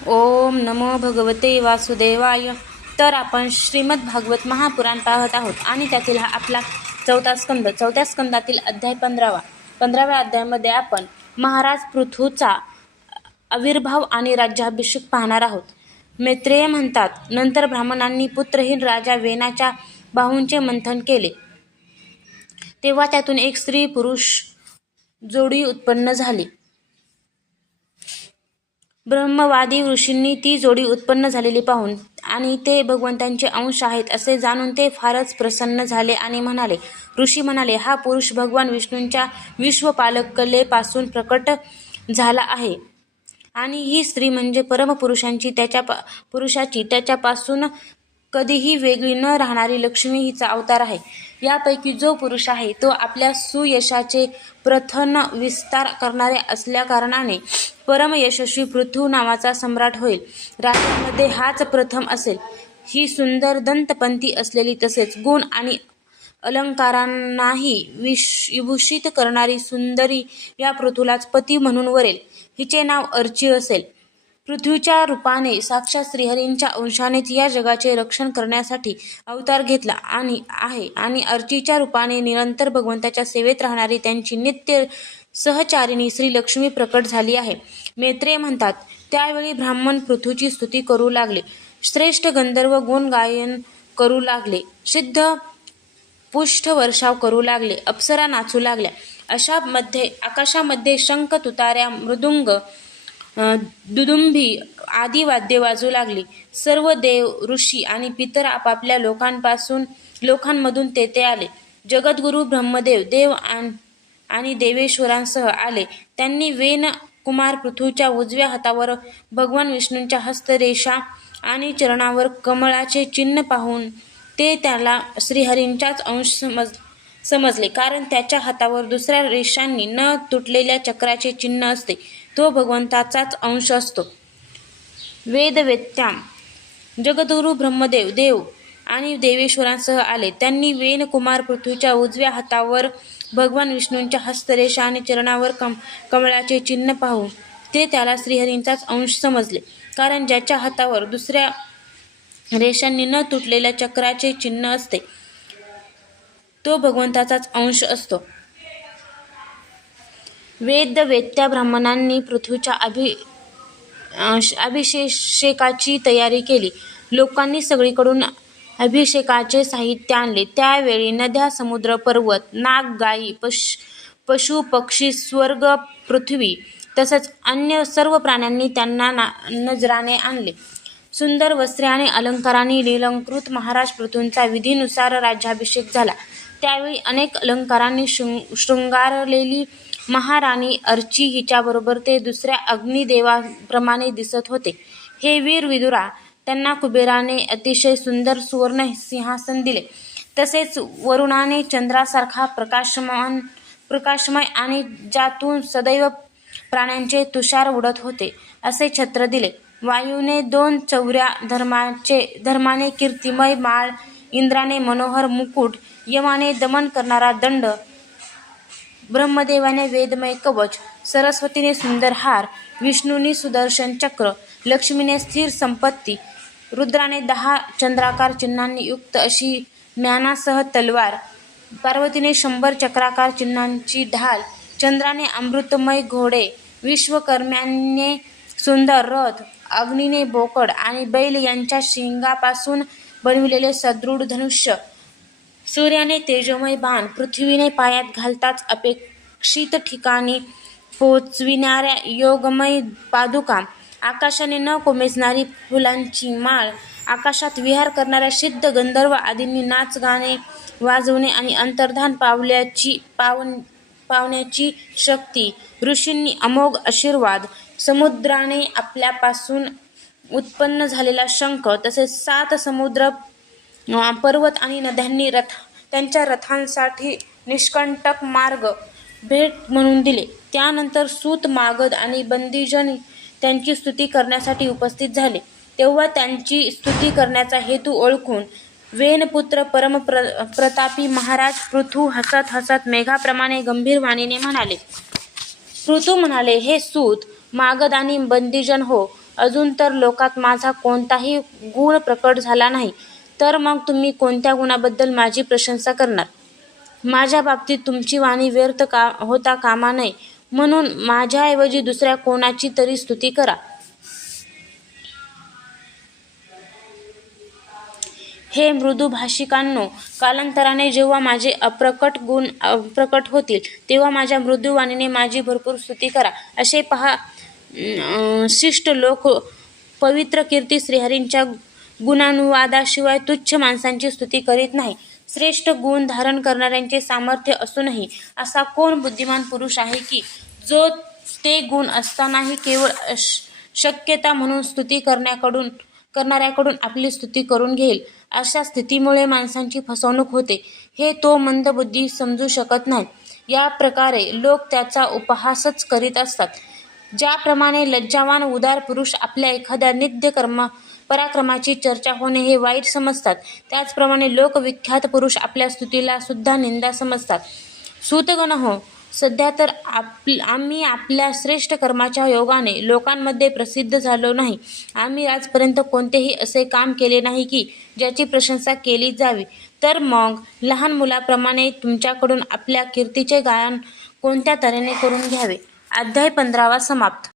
ओम नमो भगवते वासुदेवाय. तर आपण श्रीमद भागवत महापुराण पाहत आहोत आणि त्यातील हा आपला चौथ्या स्कंदातील अध्याय 15व्या अध्यायामध्ये आपण महाराज पृथूचा आविर्भाव आणि राज्याभिषेक पाहणार आहोत. मैत्रेय म्हणतात, नंतर ब्राह्मणांनी पुत्रहीन राजा वेनाच्या बाहूंचे मंथन केले, तेव्हा त्यातून एक स्त्री पुरुष जोडी उत्पन्न झाली. ब्रह्मवादी ऋषींनी ती जोडी उत्पन्न झालेली पाहून आणि ते भगवंतांचे अंश आहेत असे जाणून ते फारच प्रसन्न झाले आणि म्हणाले. ऋषी म्हणाले, हा पुरुष भगवान विष्णूंच्या विश्वपालकलेपासून प्रकट झाला आहे आणि ही स्त्री म्हणजे परमपुरुषाची त्याच्यापासून कधीही वेगळी न राहणारी लक्ष्मी हिचा अवतार आहे. यापैकी जो पुरुष आहे तो आपल्या सुयशाचे प्रथम विस्तार करणारे असल्याकारणाने परम यशस्वी पृथू नावाचा सम्राट होईल. राज्यामध्ये हाच प्रथम असेल. ही सुंदर दंतपंथी असलेली तसेच गुण आणि अलंकारांनाही विभूषित करणारी सुंदरी या पृथूलाच पती म्हणून वरेल. हिचे नाव अर्ची असेल. पृथ्वीच्या रूपाने साक्षात श्रीहरींच्या अंशानेच या जगाचे रक्षण करण्यासाठी अवतार घेतला आणि अर्चीच्या रूपाने निरंतर भगवंताच्या सेवेत राहणारी त्यांची नित्य सहचारिणी श्री लक्ष्मी प्रकट झाली आहे. मैत्रेय म्हणतात, त्यावेळी ब्राह्मण पृथ्वीची स्तुती करू लागले, श्रेष्ठ गंधर्व गुण गायन करू लागले, सिद्ध पुष्ठ वर्षाव करू लागले, अप्सरा नाचू लागल्या. आकाशामध्ये शंख, तुताऱ्या, मृदुंग, दुदुंभी आदी वाद्ये वाजू लागली. सर्व देव, ऋषी आणि पितर आपापल्या लोकांमधून तेथे आले. जगद्गुरु ब्रह्मदेव देव आणि देवेश्वरांसह आले. त्यांनी वेन कुमार पृथूच्या उजव्या हातावर भगवान विष्णूंच्या हस्तरेषा आणि चरणावर कमळाचे चिन्ह पाहून ते त्याला श्रीहरींचाच अंश समजले, कारण त्याच्या हातावर दुसऱ्या रेषांनी न तुटलेल्या चक्राचे चिन्ह असते. तो भगवंताचाच अंश असतो. वेदवेत्या जगद्गुरु ब्रह्मदेव देव आणि देवेश्वरांसह आले. त्यांनी वेन कुमार पृथ्वीच्या उजव्या हातावर भगवान विष्णूंच्या हस्तरेषा आणि चरणावर कमळाचे चिन्ह पाहून ते त्याला श्रीहरींचाच अंश समजले, कारण ज्याच्या हातावर दुसऱ्या रेषांनी न तुटलेल्या चक्राचे चिन्ह असते तो भगवंताचाच अंश असतो. वेदवेत्या ब्राह्मणांनी पृथ्वीच्या अभिषेकाची तयारी केली. लोकांनी सगळीकडून अभिषेकाचे साहित्य आणले. त्यावेळी नद्या, समुद्र, पर्वत, नाग, गायी, पशु, पक्षी, स्वर्ग, पृथ्वी तसंच अन्य सर्व प्राण्यांनी त्यांना नजराने आणले. सुंदर वस्त्रे आणि अलंकारांनी नीलंकृत महाराज पृथूंचा विधीनुसार राज्याभिषेक झाला. त्यावेळी अनेक अलंकारांनी शृंगारलेली महाराणी अर्ची हिच्याबरोबर ते दुसऱ्या अग्निदेवाप्रमाणे दिसत होते. हे वीर विदुरा, त्यांना कुबेराने अतिशय सुंदर सुवर्ण सिंहासन दिले. तसेच वरुणाने चंद्रासारखा प्रकाशमय आणि ज्यातून सदैव प्राण्यांचे तुषार उडत होते असे छत्र दिले. वायूने 2 चौऱ्या, धर्माने कीर्तिमय माळ, इंद्राने मनोहर मुकुट, यमाने दमन करणारा दंड, ब्रह्मदेवाने वेदमय कवच, सरस्वतीने सुंदर हार, विष्णूंनी सुदर्शन चक्र, लक्ष्मीने स्थिर संपत्ती, रुद्राने 10 चंद्राकार चिन्हांनी युक्त अशी म्यानासह तलवार, पार्वतीने 100 चक्राकार चिन्हांची ढाल, चंद्राने अमृतमय घोडे, विश्वकर्म्याने सुंदर रथ, अग्नीने बोकड आणि बैल यांच्या शिंगापासून बनविलेले सदृढ धनुष्य, सूर्याने तेजोमय बाण, पृथ्वीने पायात घालताच अपेक्षित ठिकाणी पोचविणाऱ्या योगमय पादुका, आकाशाने न कोमेजणारी फुलांची माळ, आकाशात विहार करणाऱ्या सिद्ध गंधर्व आदींनी नाच गाणे वाजवणे आणि अंतर्धान पावण्याची शक्ती, ऋषींनी अमोघ आशीर्वाद, समुद्राने आपल्यापासून उत्पन्न झालेला शंख, तसेच 7 समुद्र, पर्वत आणि नद्यांनी त्यांच्या रथांसाठी निष्कंटक मार्ग भेट म्हणून दिले. त्यानंतर सूत, मागध आणि बंदीजन त्यांची स्तुती करण्यासाठी उपस्थित झाले. तेव्हा त्यांची स्तुती करण्याचा हेतू ओळखून वेनपुत्र परमप्रतापी महाराज पृथू हसत हसत मेघाप्रमाणे गंभीर वाणीने म्हणाले. पृथू म्हणाले, हे सूत, मागध आणि बंदीजन हो, अजून तर लोकात माझा कोणताही गुण प्रकट झाला नाही, तर मग तुम्ही कोणत्या गुणाबद्दल माझी प्रशंसा करणार? माझ्या बाबतीत तुमची वाणी व्यर्थ होता कामा नये, म्हणून माझ्याऐवजी दुसऱ्या कोणाची तरी स्तुती करा. हे मृदू भाषिकांनो, कालांतराने जेव्हा माझे अप्रकट गुण प्रकट होतील, तेव्हा माझ्या मृदू वाणीने माझी भरपूर स्तुती करा. असे पहा, शिष्ट लोक पवित्र कीर्ती श्रीहरींच्या गुणानुवादाशिवाय तुच्छ माणसांची स्तुती करीत नाही. श्रेष्ठ गुण धारण करणाऱ्यांचे सामर्थ्य असूनही असा कोण बुद्धिमान पुरुष आहे की जो ते गुण असतानाही केवळ शक्यता म्हणून स्तुती करणाऱ्याकडून आपली स्तुती करून घेईल? अशा स्थितीमुळे माणसांची फसवणूक होते, हे तो मंदबुद्धी समजू शकत नाही. या प्रकारे लोक त्याचा उपहासच करीत असतात. ज्याप्रमाणे लज्जावान उदार पुरुष आपल्या एखाद्या नित्य पराक्रमाची चर्चा होणे हे वाईट समजतात, त्याचप्रमाणे लोकविख्यात पुरुष आपल्या स्तुतीला सुद्धा निंदा समजतात. सूतगण हो, सध्या तर आम्ही आपल्या श्रेष्ठ कर्माच्या योगाने लोकांमध्ये प्रसिद्ध झालो नाही. आम्ही आजपर्यंत कोणतेही असे काम केले नाही की ज्याची प्रशंसा केली जावी. तर मग लहान मुलाप्रमाणे तुमच्याकडून आपल्या कीर्तीचे गायन कोणत्या तऱ्हेने करून घ्यावे? अध्याय 15 समाप्त.